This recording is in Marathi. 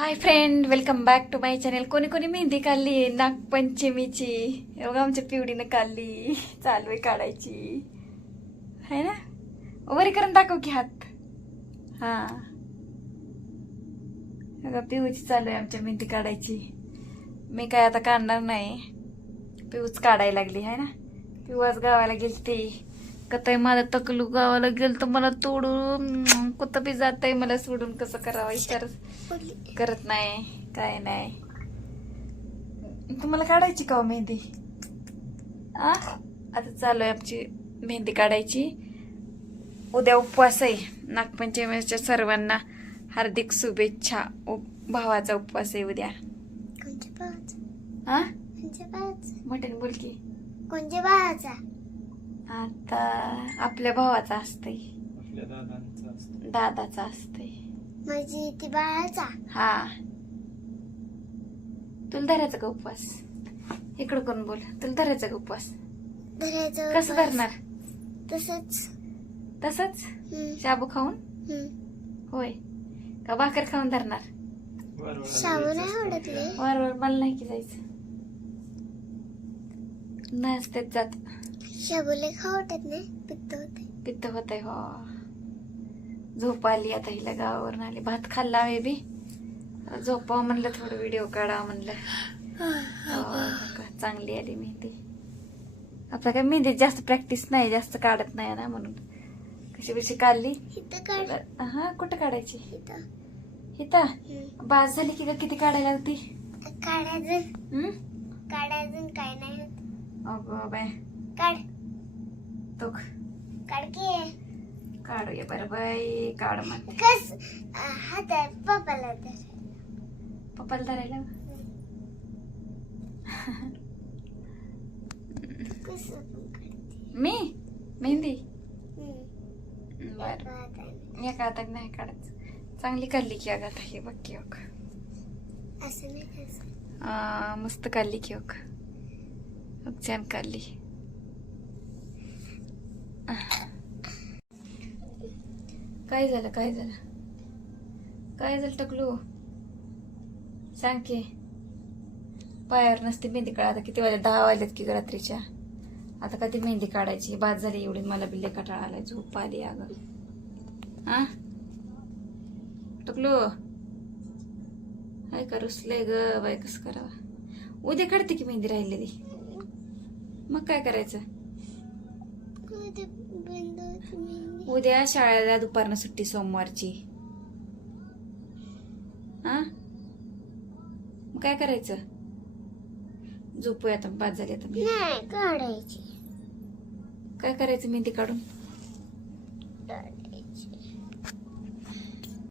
Hi friend welcome back to my channel कोणी कोणी मेहंदी काढली नागपंचमीची. हे आमच्या पिवडीनं काढली. चालू आहे काढायची. है ना? वरी करून दाखव की हात. हा. अगं पिऊची चालू आहे आमच्या मेहंदी काढायची. मी काय आता काढणार नाही. पिऊच काढायला लागली है ना? पिऊज गावाला गेली ती गेलती कताई माझा तकलू गावाला गेल तर मला तोडून कुठं बी जात आहे मला सोडून कसं करावं विचार करत नाही काय नाही. तुम्हाला काढायची का हो मेहंदी? आ? आता चालू आहे आमची मेहंदी काढायची. उद्या उपवास आहे नागपंचमीच्या सर्वांना हार्दिक शुभेच्छा. उप- भावाचा उपवास आहे उद्या. कोणत्या भावाचा? हा कोणत्या भावाचा? मटण बोल की. कोणत्या भावाचा? आता आपल्या भावाचा असतंय. आपल्या दादांचा असतो दादाचा असतंय. म्हणजे ती बाळाचा? हा. तुला धरायचा का उपवास? इकडं करून बोल. तुला धरायचा का उपवास? धरायचं कसं उपवास. धरणार? तसंच. तसंच? हम्म, शाबू खाऊन? हम्म. होय. का भाकर खाऊन धरणार? शाबू नाही असतो आवडत आपल्याला. वर वर मला नाही की जायचं. नसतेच जात. शाबूले खावटत नाही. पित्त होते पित्त होत आहे हो. झोप आली आता हिला गावावरून आली. भात खाल्ला बेबी झोपावं म्हणलं थोडं व्हिडिओ काढावं म्हणलं. हो, चांगली आली मेहंदी आपल्या काय मेहंदीत जास्त प्रॅक्टिस नाही जास्त काढत नाही ना म्हणून. कशी कशी काढली? काढ. हा कुठं काढायची? हिता. बास झाली की किती काढायला होती? काढायचं? काढायचं काय नाही होत. अगं बाय काढ. तो काढ की काढूया बरं बाई काढ म्हणते. कस? हात पप्पाला पप्पाला धरायला? मी? मेहंदी. बर. एका हातात नाही काढत. चांगली काढली की अगं हे बघ की आ, मस्त काढली की बघ छान काढली. काय झालं काय झालं? काय झालं टकलू? सांग की. पायावर नसते मेहंदी काढ आता किती वाजले? दहा वाजल्यात की रात्रीच्या. आता कधी मेहंदी काढायची? बाद झाली एवढी मला बिल्ले कटाळा आलाय झोप आली अगं. हा टकलू? काय का रुसलंय ग? बाय कसं करावं? उद्या काढते की मेहंदी राहिलेली. मग काय करायचं? उद्या शाळेला दुपारनं सुट्टी सोमवारची. हा? मग काय करायचं? झोपूया आता बाद झाली आता नाही काढायची. काय करायचं मेहंदी काढून?